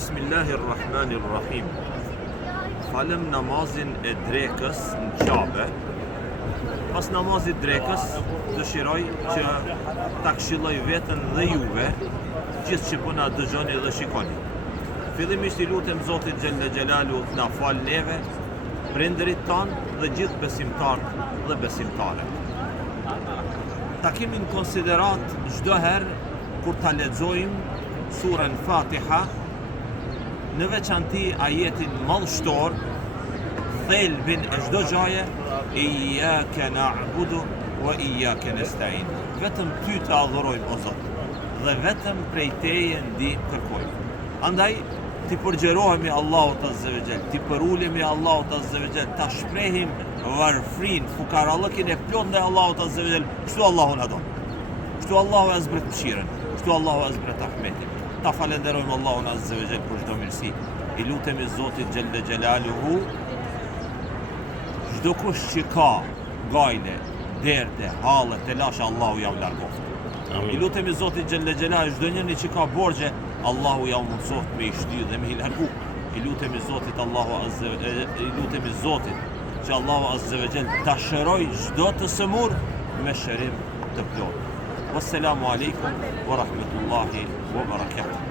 Bismillahirrahmanirrahim. Falem namazin e drekës në Qabe. Pas namazit drekës, dëshiroj që ta këshilloj veten dhe juve, gjithë që po na dëgjoni dhe shikoni. Fillimisht I lutem Zotit Gjelle Gjelalu na fal neve, prindërit tanë dhe gjithë besimtarët dhe besimtaret. Ta kemi në konsiderat çdo herë kur ta lexojmë surën Fatiha, në veçanti ajetin madhështor, thelbin e çdo gjaje, Iyyaka na'budu wa iyyaka nasta'in. Vetëm ty të adhurojmë o Zot, dhe vetëm prej teje ndihmë kërkojmë. Andaj ti përgjerohemi Allahut Azza wa Jall, ti përulemi Allahut Azza wa Jall, ta shprehim varfrin, fukarallëkin e plot ndaj Allahut Azza wa Jall. Kështu Allahu na don. Kështu Allahu e zbret mëshirën, kështu Allahu e zbret rahmetin. Ta falenderojmë Allahun Azza wa Jall për çdo mirësi. I lutemi Zotit Gjelle Gjelaluhu, çdo kush që ka gajle, derde, halle, telashe, Allahu ja u largoft. I lutemi Zotit Gjelle Gjelaluhu, çdo njeri që ka borxhe, Allahu ja u mundsoft me I shty dhe me I largu. I lutemi Zotit që Allahu Azza wa Jall ta shëroj çdo të sëmur me shërim të plot. Wassalamu alaikum wa rahmatullahi wa barakatuh.